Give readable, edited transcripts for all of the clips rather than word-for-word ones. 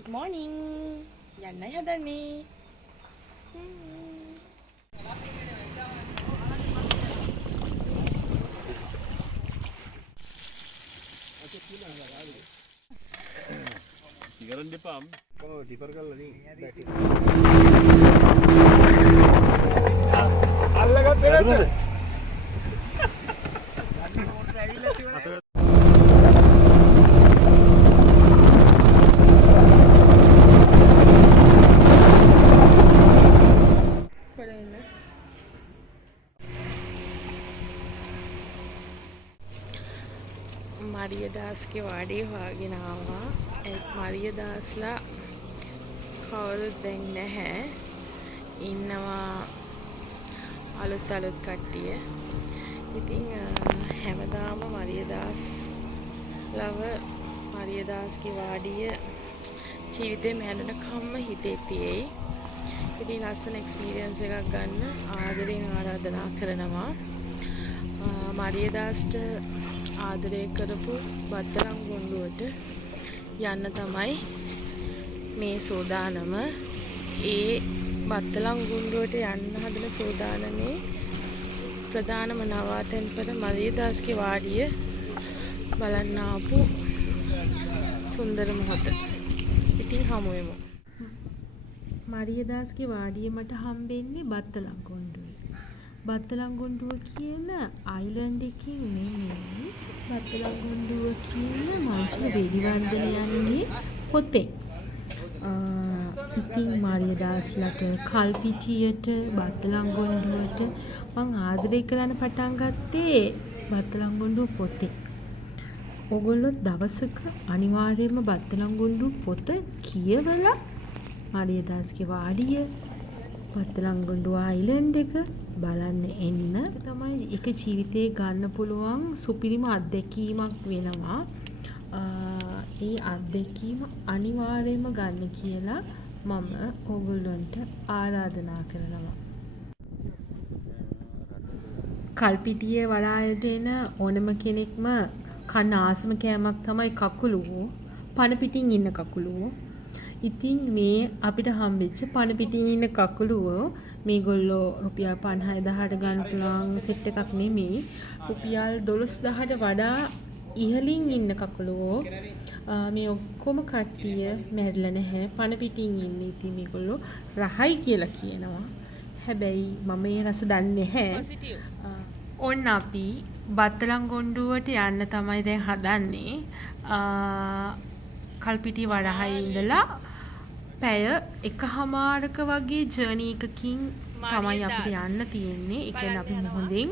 Good morning. යන්නයි හදන්නේ. Tigaran dia pam. Oh, tipar kalla ni. අල්ලගත්තේ නැද්ද? මරියදාස් ගේ වාඩිය හොයාගෙන ආවා. ඒත් මරියදාස්ලා කවුරුත් දැන් නැහැ. ඉන්නවා අලුත් කට්ටිය. ඉතින් හැමදාම මරියදාස් ලව මරියදාස්ගේ වාඩිය ජීවිතේ මැරෙනකම්ම හිතේ තියෙයි. ඉතින් ලස්සන එක්ස්පීරියන්ස් එකක් ගන්න ආදරෙන් ආරාධනා කරනවා. මරියදාස්ට ආදරය කරපු බත්තරන් ගොන්ඩුවට යන්න තමයි මේ සෝදානම. ඒ බත්තලන් ගුණ්ඩුවට යන්න හදන සෝදානමේ ප්‍රධානම නවාතැන්පත මරියදාස්ගේ වාඩිය බලන්න ආපු සුන්දර මොහොත. ඉතින් හමු වෙමු. මරියදාස්ගේ වාඩිය මට හම්බෙන්නේ බත්තලන් ගොන්ඩුවේ. බත්තලන් ගොන්ඩුව කියන අයිලන්ඩ් එකකින් නෙමෙයි. බත්තලන් ගොන්ඩුව කියන මාංශල වෙඩිවර්ධනයන්ගේ පොතේ. ඉතින් මරියදාස්ලට කල්පිටියට බත්තලන් ගොන්ඩුවට මං ආදරය කරන්න පටන් ගත්තේ බත්තලන් ගොන්ඩුව පොතේ. ඔයගොල්ලෝ දවසක අනිවාර්යයෙන්ම බත්තලන් ගොන්ඩුව පොත කියවලා මරියදාස්ගේ වාඩිය බත්තලන් ගොන්ඩුව අයිලන්ඩ් එක බලන්න එන්න. තමයි එක ජීවිතේ ගන්න පුළුවන් සුපිරිම අත්දැකීමක් වෙනවා. ඒ අත්දැකීම අනිවාර්යයෙන්ම ගන්න කියලා මම ඕගොල්ලන්ට ආරාධනා කරනවා. කල්පිටියේ වඩායට එන ඕනම කෙනෙක්ම කන්න ආසම කෑමක් තමයි කකුලුවෝ. පණ පිටින් ඉන්න කකුලුවෝ. ඉතින් මේ අපිට හම්බෙච්ච පණ පිටින් ඉන්න කකුලුවෝ මේගොල්ලෝ රුපියල් 5,000ට ගන්න පුළුවන් සෙට් එකක් නෙමෙයි. රුපියල් 12,000ට වඩා ඉහළින් ඉන්න කකුලුවෝ. මේ ඔක්කොම කට්ටිය මැරිලා නැහැ. පණ පිටින් ඉන්නේ. ඉතින් මේගොල්ලෝ රහයි කියලා කියනවා. හැබැයි මම මේ රස දන්නේ නැහැ. ඔන්න අපි බත්තලන් ගොන්ඩුවට යන්න තමයි දැන් හදන්නේ. කල්පිටිය වඩහේ ඉඳලා පැය 1:00ක වගේ ජර්නි එකකින් තමයි අපිට යන්න තියෙන්නේ. ඒ කියන්නේ අපි මොහොතෙන්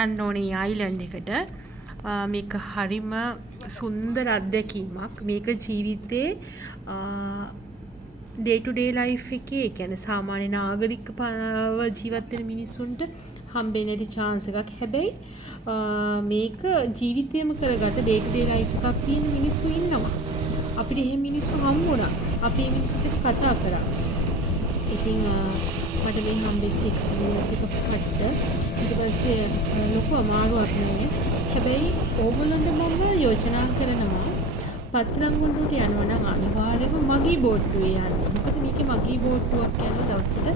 යන්න ඕනේ අයිලන්ඩ් එකට. මේක හරිම සුන්දර අත්දැකීමක්. මේක ජීවිතේ ඩේ ටු ඩේ ලයිෆ් එකේ, ඒ කියන්නේ සාමාන්‍ය නාගරිකව ජීවත් වෙන මිනිස්සුන්ට හම්බෙන chance එකක්. හැබැයි මේක ජීවිතේම කරගත ඩේ ටු ඩේ ලයිෆ් එකක් තියෙන මිනිස්සු ඉන්නවා. අපිට එහෙම මිනිස්සු හම්බුණා. අපි මේ මිනිස්සුන්ට කතා කරා. ඉතින් මට මේ හම්බෙච්ච එක්ස්පීරියන්ස් එක පට්ට. ඊට පස්සේ ලොකු අමාරුවක් නෙමෙයි. හැබැයි ඕගොල්ලන්ට මම යෝජනා කරනවා බත්තලන් ගොන්ඩුවට යනවා නම් අනිවාර්යයෙන්ම මගී බෝට්ටුවේ යන්න. මොකද මේකේ මගී බෝට්ටුවක් යන දවසට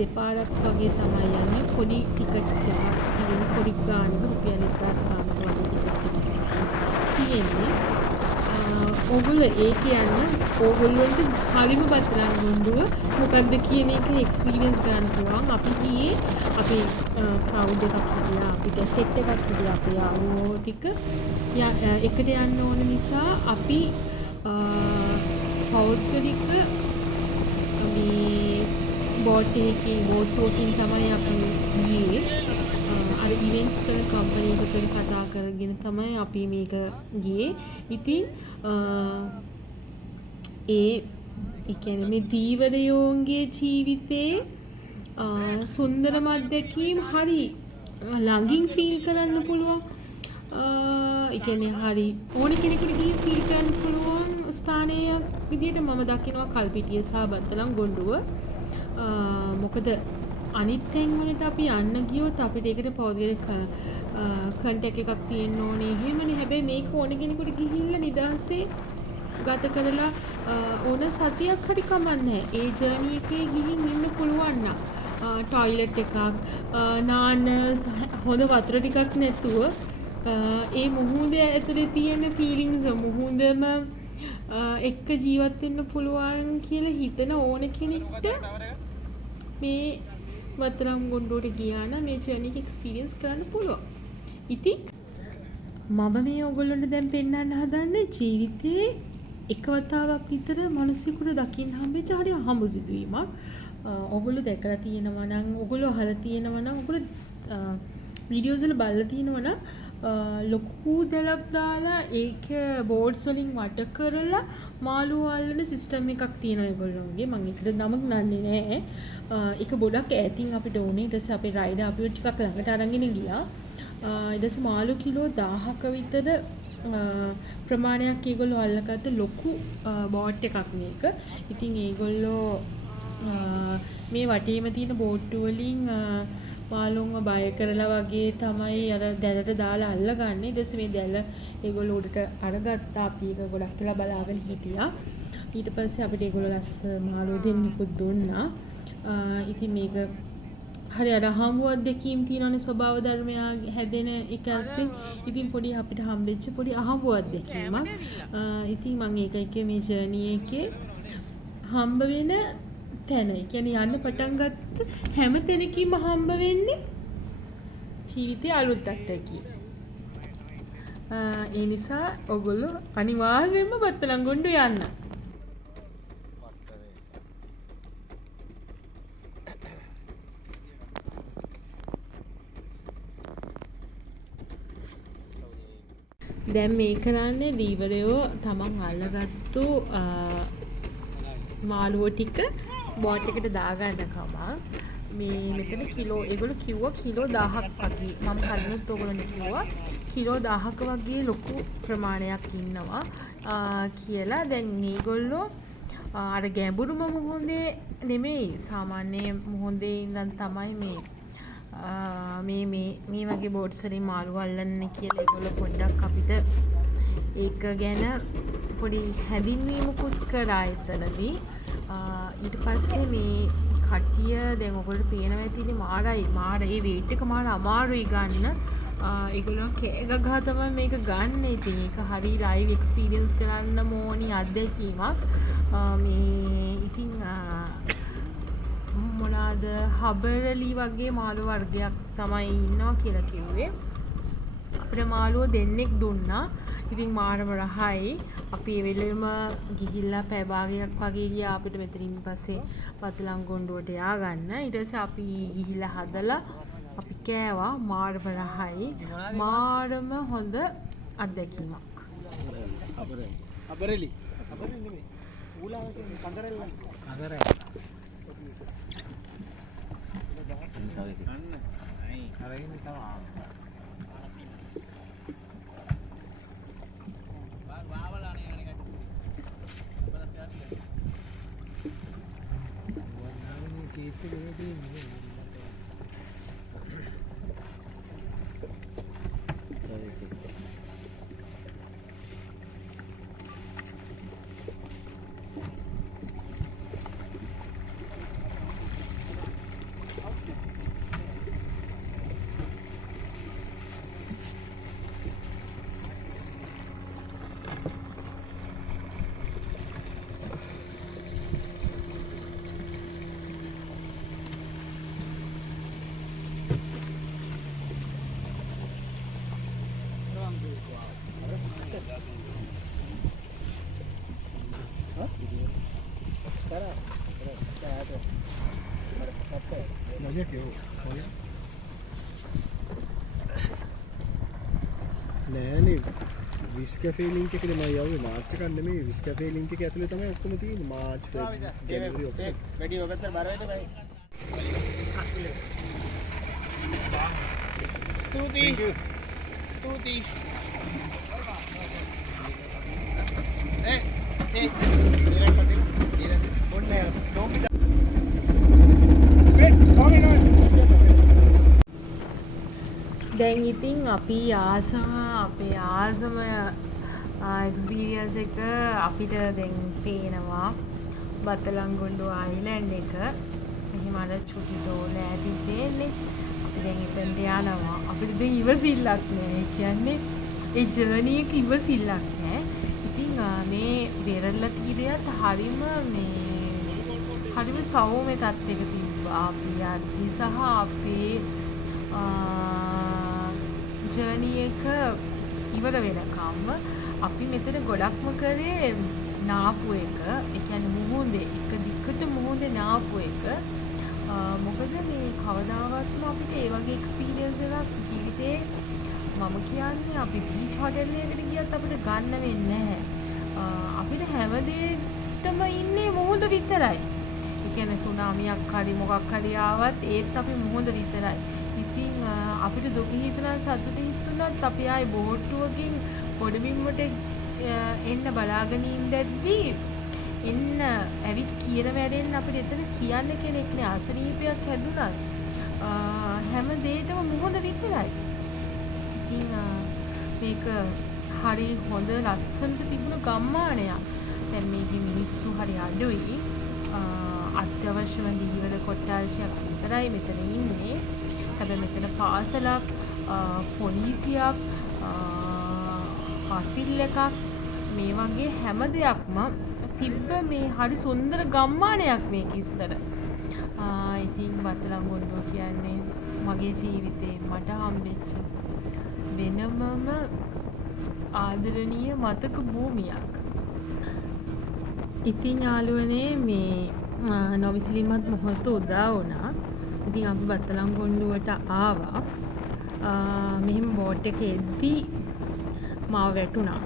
දෙපාරක් වගේ තමයි යන්නේ. පොඩි ටිකට් එකක් තියෙන පොඩි ගානක රුපියල් 1000 ගානක වගේ ටිකට් එකක් තියෙන්නේ. ඕගොල්ලෝ ඒ කියන්නේ ඕගොල්ලන්ට හරිම බත්තලන් ගොන්ඩුව මොකක්ද කියන එක එක්ස්පීරියන්ස් ගන්න පුළුවන්. අපි ගියේ අපි ක්‍රවුඩ් එකක් හිටියා. අපිට සෙට් එකක් හිටියා. අපේ යාළුවෝ ටික එකට යන්න ඕන නිසා අපි පෞද්ගලික මේ බෝට් එකකින් තමයි අපි ගියේ. අර ඉවෙන්ට්ස් කරන කම්පැනි එකකට කතා කරගෙන තමයි අපි මේක ගියේ. ඉතින් ඒ කියන්නේ මේ දීවරයෝන්ගේ ජීවිතේ සුන්දරම අත්දැකීම් හරි ළඟින් ෆීල් කරන්න පුළුවන්. ඒ කියන්නේ හරි ඕන කෙනෙකුට ගිහින් ෆීල් කරන්න පුළුවන් ස්ථානයක් විදිහට මම දකිනවා කල්පිටිය සහ බත්තලන් ගොන්ඩුව. මොකද අනිත් තැන් වලට අපි යන්න ගියොත් අපිට ඒකට පෞද්ගලික කන්ටැක්ට් එකක් තියෙන්න ඕනේ. එහෙමනේ. හැබැයි මේක ඕන කෙනෙකුට ගිහිල්ලා නිදහසේ ගත කරලා ඕන සතියක් හරි කමන්නේ. ඒ ජර්නි එකේ ගිහින් ඉන්න පුළුවන් නම් ටොයිලට් එකක් නාන්න හොඳ වතුර ටිකක් නැතුව ඒ මුහුද ඇතුලේ තියෙන ෆීලිංස් මුහුදම එක්ක ජීවත් වෙන්න පුළුවන් කියලා හිතන ඕන කෙනෙක්ට මේ වතරම් ගොඩට ගියා නම් මේ ජර්නි එක එක්ස්පීරියන්ස් කරන්න පුළුවන්. ඉතින් මම මේ ඔයගොල්ලන්ට දැන් පෙන්නන්න හදන්නේ ජීවිතේ එක වතාවක් විතර මිනිස්සුන්ට දකින්න හම්බෙච්ච හරිය අහඹු සිදුවීමක්. ඔයගොල්ලෝ දැකලා තියෙනවා නම් ඔයගොල්ලෝ අහලා තියෙනවා නම් ඔයගොල්ලෝ වීඩියෝස් වල බලලා තියෙනවා නම් ලොකු දෙලක් දාලා ඒක බෝඩ්ස් වලින් වට කරලා මාළු අල්ලන සිස්ටම් එකක් තියෙනවා ඒගොල්ලෝගේ. මම ඒකට නමක් නන්නේ නැහැ. ඒක ගොඩක් ඈතින් අපිට ඕනේ. ඊට පස්සේ අපේ රයිඩර් අපිව ටිකක් ළඟට අරගෙන ගියා. ඊට පස්සේ මාළු කිලෝ 1000ක විතර ප්‍රමාණයක් ඒගොල්ලෝ අල්ලගත්ත ලොකු බෝට් එකක් මේක. ඉතින් ඒගොල්ලෝ මේ වටේම තියෙන බෝට්ටු වලින් මාළුන්ව බය කරලා වගේ තමයි අර දැලට දාලා අල්ලගන්නේ. ඊට පස්සේ මේ දැල ඒගොල්ලෝ උඩට අරගත්තා. අපි ඒක ගොඩක් වෙලා බලාගෙන හිටියා. ඊට පස්සේ අපිට ඒගොල්ලෝ ලස්ස මාළුව දෙන්නෙකුත් දුන්නා. ඉතින් මේක හරි අර හමුවක් දෙකීම් තියෙනනේ ස්වභාව ධර්මය හැදෙන එක ඇස්සේ. ඉතින් පොඩි අපිට හම්බෙච්ච පොඩි අහඹුවක් දෙකීමක්. ඉතින් මම ඒක මේ ජර්නි එකේ හම්බ වෙන තැන. ඒ කියන්නේ යන්න පටන් ගත්ත හැම තැනකින්ම හම්බ වෙන්නේ ජීවිතේ අලුත් අත්දැකීම්. ඒ නිසා ඔයගොල්ලෝ අනිවාර්යයෙන්ම වත්තලංගොඩ යන්න. දැන් මේ කරන්නේ දීවරයෝ තමන් අල්ලගත්තු මාළුවෝ ටික බෝට් එකට දාගන්න කමක්. මේ මෙතන කිලෝ ඒගොල්ලෝ කිව්වා කිලෝ 1000ක් වගේ. මම කලිනුත් ඔයගොල්ලන්ට කිව්වා කිලෝ 1000ක වගේ ලොකු ප්‍රමාණයක් ඉන්නවා කියලා. දැන් මේගොල්ලෝ අර ගැඹුරුම මුහුදේ නෙමෙයි සාමාන්‍ය මුහුදේ ඉඳන් තමයි මේ වගේ බෝට්ස් වලින් මාළු අල්ලන්නේ කියලා ඒගොල්ලෝ පොඩ්ඩක් අපිට ඒක ගැන පොඩි හැඳින්වීමකුත් කරා එතනදී. ඊට පස්සේ මේ කට්ටිය දැන් ඔයගොල්ලෝ පේනවා ඇතිනේ මාර ඒ වේට් එක මාර අමාරුයි ගන්න. ඒගොල්ලෝ කෑ ගහලා තමයි මේක ගන්න. ඉතින් ඒක හරි ලයිව් එක්ස්පීරියන්ස් කරන්න ඕනි අත්දැකීමක්. මේ ඉතින් මොනවාද හබරලි වගේ මාළු වර්ගයක් තමයි ඉන්නවා කියලා කිව්වේ. අපිට මාළුව දෙන්නෙක් දුන්නා. ඉතින් මාරම රහයි. අපි ඒ වෙලෙම ගිහිල්ලා පැය භාගයක් වගේ ගියා අපිට මෙතනින් පස්සේ වත්තලංගොඩට ය아가න්න. ඊට පස්සේ අපි ගිහිල්ලා හදලා අපි කෑවා. මාරම රහයි. මාරම හොඳ අත්දැකීමක්. අබරලි නෙමෙයි. ඌලා කියන්නේ කඳරෙල්ල. කඳරෙල්ල. නෑනේ විස් කැෆේ ලින්ක් එකේ මම යවුවේ මාර්ච් එකක් නෙමෙයි විස් කැෆේ ලින්ක් එක ඇතුලේ තමයි ඔක්කොම තියෙන්නේ මාර්ච් ජනවාරි ඔක්කොම වැඩි ඔබතර බර වෙන්න බෑ. ස්තුතියි. ස්තුතියි. දැන් ඉතින් අපි අපේ ආසම එක්ස්පීරියන්ස් එක අපිට දැන් පේනවා බත්තලංගොඩ අයිලන්ඩ් එක මෙහෙම අර චුටි ඩෝල ඇති පේන්නේ අපි දැන් එතනට යනවා අපිට දැන් ඉවසිල්ලක් නෑ කියන්නේ ඒ ජර්නි එක ඉවසිල්ලක් නෑ ඉතින් මේ වෙරළ තීරයත් හරිම සෞම්‍ය තත්ත්වයක තිබ්බා අපි යද්දි සහ අපේ ජර්නි එක ඉවර වෙනකම්ම අපි මෙතන ගොඩක්ම කරේ නාපු එක ඒ කියන්නේ මුහුදේ එක දිගට මුහුදේ නාපු එක මොකද මේ කවදාවත්ම අපිට ඒ වගේ එක්ස්පීරියන්ස් එකක් ජීවිතේ මම කියන්නේ අපි බීච් හොටෙල් එකකට ගියත් අපිට ගන්න වෙන්නේ නැහැ අපිට හැමදේටම ඉන්නේ මුහුද විතරයි ඒ කියන්නේ සුනාමියක් හරි මොකක් හරි ආවත් ඒත් අපි මුහුද විතරයි ඉතින් අපිට දුක හිතුණා සතුට හිතුණත් අපි ආයේ බෝට්ටුවකින් පොඩබිම්මට එන්න බලාගෙන ඉඳද්දී එන්න ඇවිත් කියන වැඩෙන් අපිට එතන කියන්න කෙනෙක් නෑ අසනීපයක් හැදුනත් හැම දෙයකම මුහුද විතරයි. ඉතින් මේක හරි හොඳ ලස්සනට තිබුණ ගම්මානයක්. දැන් මේකේ මිනිස්සු හරි අඩුයි. අත්‍යවශ්‍යම දීවල කොට්ටාශයක් විතරයි මෙතන ඉන්නේ. හැබැයි මෙතන පාසලක් පොලිසියක් හොස්පිටල් එකක් මේ වගේ හැම දෙයක්ම තිබ්බ මේ හරි සුන්දර ගම්මානයක් මේක ඉස්සර. ඉතින් බත්තලංගොඩ කියන්නේ මගේ ජීවිතේ මට හම්බෙච්ච වෙනමම ආදරණීය මතක භූමියක්. ඉතින් යාළුවනේ මේ නොවිසලිමත් මොහොත උදා වුණා. ඉතින් අපි බත්තලංගොඩට ආවා. මෙහෙම බෝට් එකේ එද්දී මාව වැටුණා.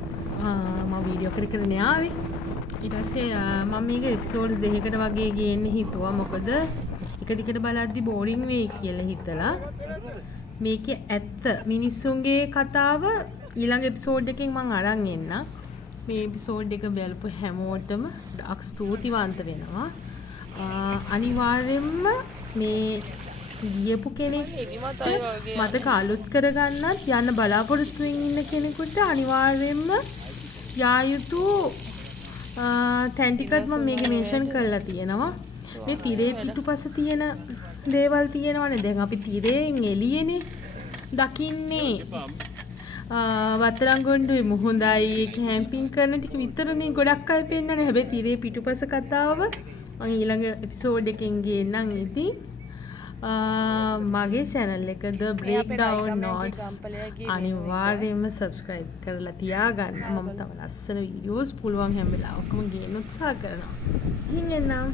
මම වීඩියෝ කරගෙන ආවේ. ඊට පස්සේ මම මේක එපිසෝඩ්ස් දෙකකට වගේ ගේන්න හිතුවා. මොකද එක දිගට බලද්දි බෝරින් වෙයි කියලා හිතලා. මේකේ ඇත්ත මිනිස්සුන්ගේ කතාව ඊළඟ එපිසෝඩ් එකෙන් මම අරන් එන්න. මේ එපිසෝඩ් එක බලපු හැමෝටම ඩාක් ස්තුතිවන්ත වෙනවා. අනිවාර්යෙන්ම මේ ගියපු කෙනෙක් මතක අලුත් කරගන්නත් යන්න බලාපොරොත්තු ඉන්න කෙනෙකුට අනිවාර්යෙන්ම යා යුතු තැන් ටිකත් මම මේකේ මෙන්ෂන් කරලා තියෙනවා. මේ තිරේ පිටුපස තියෙන දේවල් තියෙනවනේ. දැන් අපි තිරෙන් එළියනේ දකින්නේ. වත්තලංගොඩේ මුහුදයි කැම්පින් කරන ටික විතරනේ ගොඩක් අය පෙන්නන්නේ. හැබැයි තිරේ පිටුපස කතාව මම ඊළඟ එපිසෝඩ් එකෙන් ගේන්නම්. ඉතින් මගේ channel එක The Breakdown Notes අනිවාර්යයෙන්ම subscribe කරලා තියාගන්න. මම තව ලස්සන videos පුළුවන් හැම වෙලාවකම ගේන්න උත්සාහ කරනවා. ඉතින් එන්නම්.